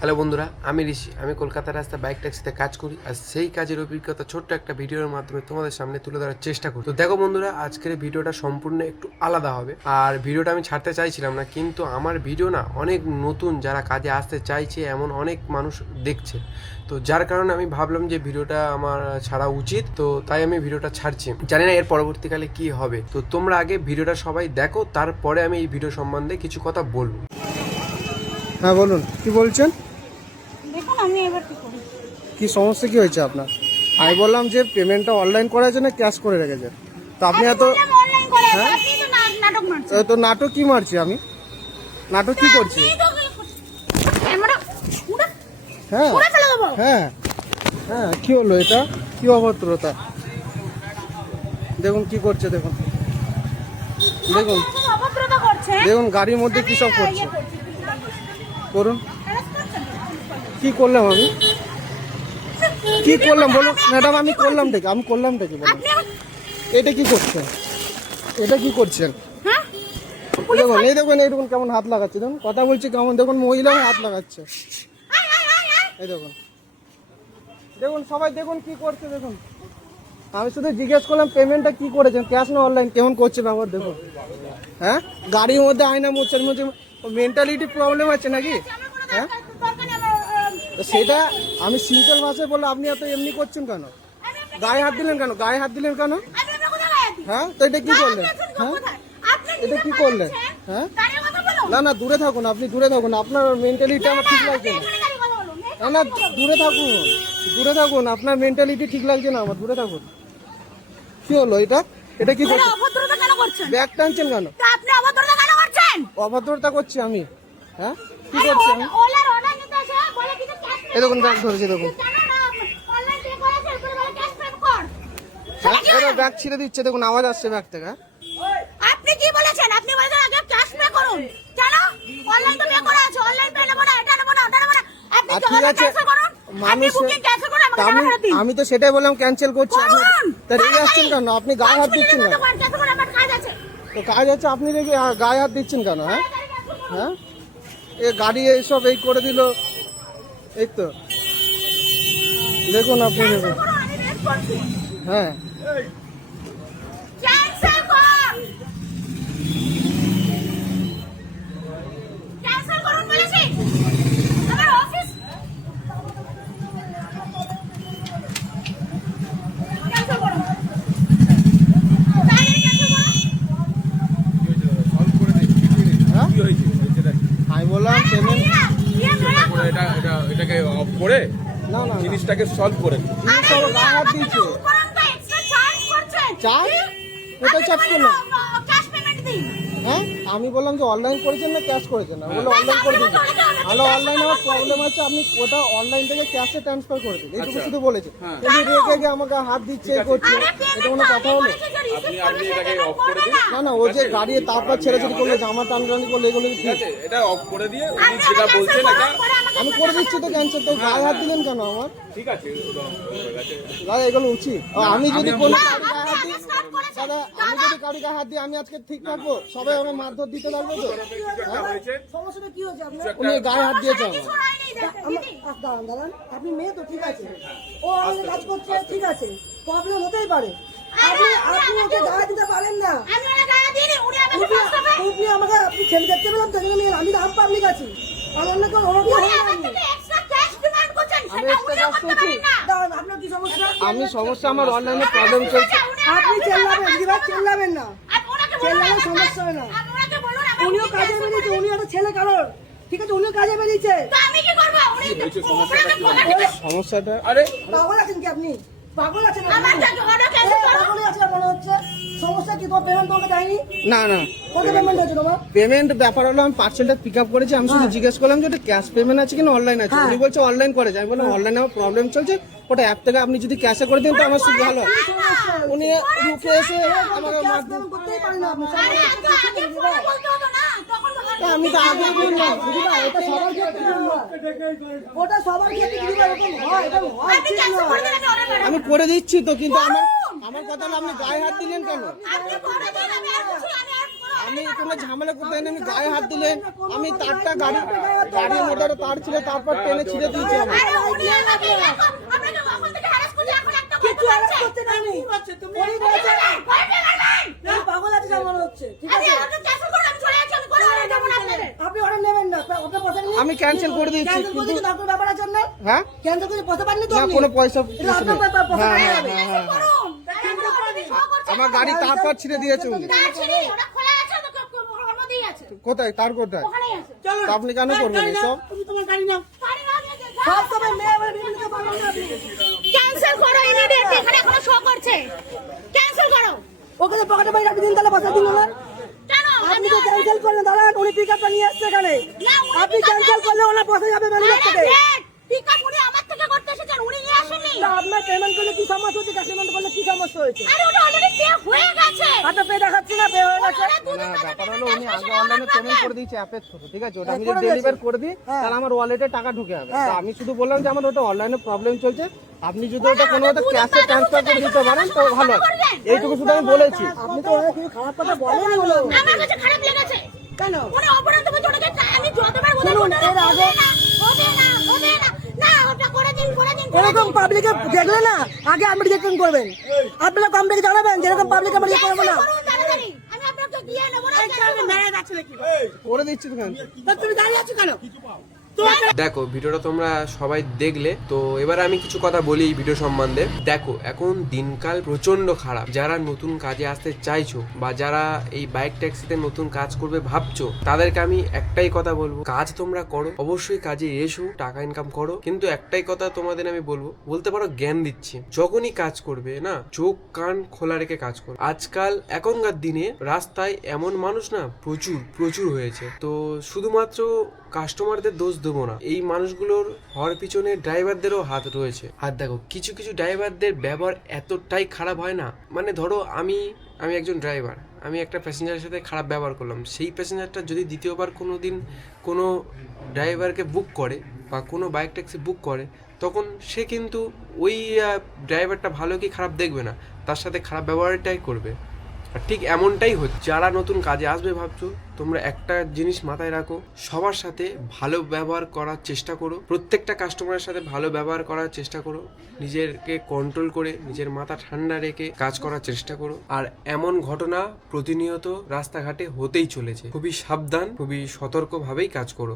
Hello বন্ধুরা, আমি ঋষি। আমি কলকাতার রাস্তায় বাইক ট্যাক্সিতে কাজ করি, আর সেই কাজের অভিজ্ঞতা ছোট্ট একটা ভিডিওর মাধ্যমে তোমাদের সামনে তুলে ধরার চেষ্টা করি। তো দেখো বন্ধুরা, আজকের ভিডিওটা সম্পূর্ণ একটু আলাদা হবে। আর ভিডিওটা আমি ছাড়তে চাইছিলাম না, কিন্তু আমার ভিডিও না অনেক নতুন, যারা কাজে আসতে চাইছে এমন অনেক মানুষ দেখছে। তো যার কারণে আমি ভাবলাম যে ভিডিওটা আমার ছাড়া উচিত, তো তাই আমি ভিডিওটা ছাড়ছি। জানি না এর পরবর্তীকালে কি হবে। তো তোমরা আগে ভিডিওটা সবাই দেখো, তারপরে আমি এই ভিডিও সম্বন্ধে কিছু কথা বলবো। হ্যাঁ বলুন, কি বলছেন? দেখুন আমি এবার কি করি। কি সমস্যা কি হয়েছে আপনার? আমি বললাম যে পেমেন্টটা অনলাইন করা আছে না ক্যাশ করে রেখেছেন, তো আপনি এত অনলাইন করে হ্যাঁ? আপনি তো নাটক মারছেন। তো নাটক কি মারছি আমি? নাটক কি করছি? ক্যামেরা পুরো হ্যাঁ পুরো ফেলে দেবো। হ্যাঁ হ্যাঁ, কি হলো এটা? কি অভদ্রতা! দেখুন কি করছে, দেখুন দেখুন আপনি অভদ্রতা করছেন। দেখুন গাড়ির মধ্যে কি সব করছে। করুন, কি করলাম আমি? কি করলাম বলুন ম্যাডাম? আমি করলামটা কি? আমি করলামটা কি বলুন? এটা কি করছেন? এটা কি করছেন? হ্যাঁ এই দেখুন এই দেখুন কেমন হাত লাগাচ্ছে, দেখুন কথা বলছি কেমন, দেখুন মহিলা হাত লাগাচ্ছে। এই দেখুন দেখুন সবাই দেখুন কি করছে, দেখুন। আমি শুধু জিজ্ঞেস করলাম পেমেন্টটা কি করেছেন, ক্যাশ না অনলাইন, কেমন করছে ব্যবহার দেখুন। হ্যাঁ, গাড়ির মধ্যে আয়না মোচার মধ্যে মেন্টালিটি প্রবলেম আছে নাকি? হ্যাঁ, তো সেটা আমি সিম্পল ভাষায় বললে আপনি এত এমনি করছেন কেন? গায়ে হাত দিলেন কেন? গায়ে হাত দিলেন কেন? হ্যাঁ, তো এটা কি করলেন? হ্যাঁ, এটা কি করলেন? হ্যাঁ, না না দূরে থাকুন, আপনি দূরে থাকুন, আপনার মেন্টালিটি আমার ঠিক লাগছে না। না না দূরে থাকুন, দূরে থাকুন, আপনার মেন্টালিটি ঠিক লাগছে না আমার, দূরে থাকুন। কি হলো এটা? এটা কি করছেন? অভদ্রতা কেন করছেন? ব্যাগ টানছেন কেন? আপনি অভদ্রতা কেন করছেন? অভদ্রতা করছি আমি? হ্যাঁ, কি করছি আমি? ওলার অর্ডার নিতে এসে বলে কিছু ক্যাশ এই দেখুন ব্যাগ ধরেছে, দেখুন। অনলাইন পে করেছে এরপরে বলে ক্যাশ পে কর। হ্যাঁ, এরা ব্যাগ ছিঁড়ে দিচ্ছে, দেখুন আওয়াজ আসছে ব্যাগ থেকে। হ্যাঁ? আপনি কি বলেছেন? আপনি বলেছেন আগে ক্যাশ পে করুন। কেন? অনলাইন তো পে করা আছে, অনলাইন পে নেব না, এটা নেব না, ওটা নেব না। আপনি ঠিক আছে, ক্যান্সেল করুন। আপনি বুকিং ক্যান্সেল করুন, আমাকে টাকা ফেরত দিন। আমি তো সেটাই বললাম ক্যান্সেল করছি। আপনি করুন। তা রেগে আসছেন কেন? আপনি গায়ে হাত দিচ্ছেন কেন? ক্যান্সেল করুন, আমার কাজ আছে। তো কাজ আছে, আপনি রেগে গায়ে হাত দিচ্ছেন কেন? হ্যাঁ হ্যাঁ, এ গাড়ি এইসব এই করে দিল, এই তো দেখুন আপনি দেখুন। আমি রেড করছি। হ্যাঁ, ক্যান্সেল কর। ক্যান্সেল করুন বলেছি। আমার অফিস ক্যান্সেল করুন। তাড়াতাড়ি ক্যান্সেল করুন। হ্যাঁ? আমি বললাম পেমেন্ট এটাকে অফ করে না না না, জিনিসটাকে সলভ করে দিই। সব গায়ে হাত দিয়েছে। উপরন্তু এক্সট্রা চার্জ করছেন। চার্জ? কোথায় চার্জ করলাম? ক্যাশ পেমেন্ট দিন। হ্যাঁ, আমি বললাম যে অনলাইন করেছেন না ক্যাশ করেছেন, না বলে অনলাইন করে দিন। হ্যালো, অনলাইনে আমার প্রবলেম আছে, আপনি ওটা অনলাইন থেকে ক্যাশে ট্রান্সফার করে দিন, এইটুকু শুধু বলেছে। কিন্তু রেগে গিয়ে আমাকে হাত দিচ্ছে, এ করছে, এটা কোনো কথা হলো? আপনি এটাকে অফ করে দিন। না না, ও যে গাড়ি তারপর ছেড়াছড়ি করলে, জামা টানটানি করলে, এগুলো কি ঠিক ঠিক? আছে, এটা অফ করে দিয়ে উনি যেটা বলছেন এটা আমি করে দিচ্ছি তো ক্যান্সেল, তো গায়ে হাত দিলেন কেন আমার? ঠিক আছে, ওটা হয়ে গেছে। দাদা এগুলো উচিত? আমি যদি কোনো আমি- গাড়ি গায়ে হাত দিই, দাদা আমি যদি গাড়ি গায়ে হাত দিই, আমি আজকে ঠিক থাকবো? সবাই আমার মারধর দিতে লাগবে তো? কিছু একটা হয়েছে, সমস্যাটা কি হয়েছে আপনার? উনি গায়ে হাত দিয়েছে আমার। দাঁড়ান দাঁড়ান, আপনি মেয়ে তো ঠিক আছে, ও আমাদের কাজ করছে ঠিক আছে, প্রবলেম হতেই পারে। আপনি আপনি ওকে গায়ে দিতে পারেন না। আমি ওরা গায়ে দিইনি, উনি আমাকে ফার্স্ট হবে। আপনি আমাকে আপনি ছেলে দেখতে পেলাম তো, আমি তো আম পাবলিক আছি, আর অন্য কেউ ওরা উনি আমার থেকে এক্সট্রা ক্যাশ ডিমান্ড করছেন, আমি সেটা extra উনিও cash করতে করছি? পারেন না। দাঁড়ান, আপনার কি সমস্যা? আমি সমস্যা, আমার অনলাইনে প্রবলেম চলছে। আপনি চেল্লাবেন, দিদিভাই চেল্লাবেন না, আপনি ওনাকে বলুন, চেল্লালে আমার সমস্যা হয় না। আপনি ওনাকে বলুন, আমার উনিও কাজে বেরিয়েছে, উনি একটা ছেলে কারোর, ঠিক আছে, উনিও কাজে বেরিয়েছে। তো আমি কি করব? উনি সমস্যাটা কি ওনাকে বলেন। সমস্যাটা আরে পাগল আছেন কি আপনি? পাগল আছেন আপনি? আমার থেকে অর্ডার ক্যান্সেল করুন। পাগলই আছে মনে হচ্ছে। সমস্যা কি? তোমার পেমেন্ট তোমাকে দেয়নি? না না, কত পেমেন্ট হয়েছে তোমার? পেমেন্ট ব্যাপার হলো, আমি পার্সেলটা পিক আপ করেছি, আমি শুধু জিজ্ঞেস করলাম যে ওটা ক্যাশ পেমেন্ট আছে কিনা অনলাইন আছে। উনি বলছে অনলাইন করেছে। আমি বললাম অনলাইনে আমার প্রবলেম চলছে, ওটা অ্যাপ থেকে আপনি যদি ক্যাশে করে দেন তো আমার খুব ভালো হয়। উনি রুখে এসে আমাকে ক্যাশ মারধর। পেমেন্ট করতেই পারেন না আপনি। আরে এত আগে ফোনে বলতে হতো না, তখন বলতে আমি তো আগে বললাম। দিদিভাই, এটা সবার ক্ষেত্রে হয়। ওটা সবার ক্ষেত্রে দিদিভাই এরকম হয়, এটা হয় আপনি ঠিক ক্যান্সেল করে নয়। দেন, আমি অর্ডার আমি করে দিচ্ছি তো, কিন্তু আমার কথা হলো আপনি গায়ে হাত দিলেন কেন? আপনি করে দিন, আমি আর কিছু আমি আর কোনো আমি কোনো ঝামেলা করতে যাইনি, আমি গায়ে হাত দিলেন, আমি তারটা গাড়ির মধ্যে একটা তার ছিল, তারপর টেনে ছিঁড়ে দিয়েছি আমি। আরে উনি আমাকে আপনাকে কখন থেকে হ্যারাস করছি, এখন একটা কিছু কথা আরেক বলছে। করতে নামি তুমি করে ফেলবেন। তুমি পাগল আছে যা মনে হচ্ছে, ঠিক আমি আছে? অর্ডার ক্যান্সেল করে আমি চলে যাচ্ছি, আমি কোনো অর্ডার দেবো না আপনাদের। আপনি অর্ডার নেবেন না, আপনার পয়সা নেই। আমি cancel করে দিয়েছি, ক্যান্সেল করে দিয়েছি, আপনার ব্যাপার আছে না? হ্যাঁ ক্যান্সেল করে পয়সা পাননি তো না, আপনি? কোনো পয়সা এটা আপনার ব্যাপার, পয়সা হ্যাঁ, পাই হ্যাঁ, যাবে। হ্যাঁ, হ্যাঁ। করুন। দেখেন অলরেডি শো করছে। আমার গাড়ি তারপর ছিঁড়ে দিয়েছে উনি। তার ছিঁড়ি, ওটা খোলা আছে, তো ওর মধ্যেই আছে। কোথায় তার কোথায়? ওখানেই আছে। চলো তা আপনি কেন করবেন এসব? তুমি তোমার গাড়ি নাও। গাড়ি না নিয়ে যাও। সব সময় মেয়ে বলে বিভিন্ন পাগল না আপনি। ক্যান্সেল করো ইমিডিয়েটলি, এখানে এখনো শো করছে। ক্যান্সেল করো। ওকে তো পকেটে বাইরে রাখি দিন, তাহলে পয়সা দিন না। কেন? আপনি তো ক্যান্সেল করলেন, দাঁড়ান, উনি পিকআপটা নিয়ে আসছে এখানে। আপনি ক্যান্সেল করলে ওনার পয়সা যাবে ম্যানেজার থেকে। পিকআপ উনি আমার থেকে করতে এসেছেন, উনি নিয়ে আসেননি। তা আপনার পেমেন্ট করলে কি সমস্যা হচ্ছে, ক্যাশ পেমেন্ট করলে কি সমস্যা হয়েছে? আরে ওটা অলরেডি পে হয়ে গেছে। আপনার পে দেখাচ্ছি না, পে হয়ে গেছে। না, ব্যাপার হলো উনি আগে অনলাইনে পেমেন্ট করে দিয়েছে অ্যাপের থ্রু, ঠিক আছে? ওটা আমি করে যদি দিয়েছে। ডেলিভার করে দিই হ্যাঁ। তাহলে আমার ওয়ালেটে টাকা ঢুকে যাবে। হ্যাঁ। তো আমি শুধু বললাম যে আমার ওটা অনলাইনে প্রবলেম চলছে, আপনি যদি ওটা কোনো মতে ক্যাশে ট্রান্সফার করে দিতে পারেন তো ভালো হয়। এইটুকু শুধু আমি বলেছি। আপনি তো ওনাকে কিছু খারাপ কথা বলেন বলো। আমার কাছে খারাপ লেগেছে। কেন? উনি অপরাধ তুমি ওটাকে আমি যতবার বলে শুনুন, এর আগে- হবে না, হবে না। না, ওটা করে দিন, করে দিন। এরকম পাবলিকে দেখলে না, আগে আপনি রিজেকশন করবেন। আপনারা কমপ্লেন জানাবেন যেরকম পাবলিক আমরা ইয়ে করবো না। করুন তাড়াতাড়ি। আমি আপনাকে দিয়ে নেব না। মেরে যাচ্ছে নাকি? করে দিচ্ছি তো কেন? তুমি দাঁড়িয়ে আছো কেন? দেখো ভিডিওটা তোমরা সবাই দেখলে, তো এবার আমি কিছু কথা বলি এই ভিডিও সম্বন্ধে। দেখো এখন দিনকাল প্রচন্ড খারাপ, যারা নতুন কাজে আসতে চাইছো বা যারা এই বাইক ট্যাক্সিতে নতুন কাজ করবে ভাবছো, তাদেরকে আমি একটাই কথা বলবো, কাজ তোমরা করো, অবশ্যই কাজে এসো, টাকা ইনকাম করো, কিন্তু একটাই কথা তোমাদের আমি বলতে পারো জ্ঞান দিচ্ছি, যখনই কাজ করবে না চোখ কান খোলা রেখে কাজ করো। আজকাল এখনকার দিনে রাস্তায় এমন মানুষ না প্রচুর হয়েছে, তো শুধুমাত্র কাস্টমারদের দোষ দেবো না, এই মানুষগুলোর হওয়ার পিছনে ড্রাইভারদেরও হাত রয়েছে। আর দেখো কিছু ড্রাইভারদের ব্যবহার এতটাই খারাপ হয় না, মানে ধরো আমি একজন ড্রাইভার, আমি একটা প্যাসেঞ্জারের সাথে খারাপ ব্যবহার করলাম, সেই প্যাসেঞ্জারটা যদি দ্বিতীয়বার কোনো ড্রাইভারকে বুক করে বা কোনো বাইক ট্যাক্সি বুক করে, তখন সে কিন্তু ওই ড্রাইভারটা ভালো কি খারাপ দেখবে না, তার সাথে খারাপ ব্যবহারটাই করবে। আর ঠিক এমনটাই হচ্ছে, যারা নতুন কাজে আসবে ভাবছো, তোমরা একটা জিনিস মাথায় রাখো, সবার সাথে ভালো ব্যবহার করার চেষ্টা করো, প্রত্যেকটা কাস্টমারের সাথে ভালো ব্যবহার করার চেষ্টা করো, নিজেকে কন্ট্রোল করে নিজের মাথা ঠান্ডা রেখে কাজ করার চেষ্টা করো। আর এমন ঘটনা প্রতিনিয়ত রাস্তাঘাটে হতেই চলেছে, খুবই সাবধান, খুবই সতর্কভাবেই কাজ করো।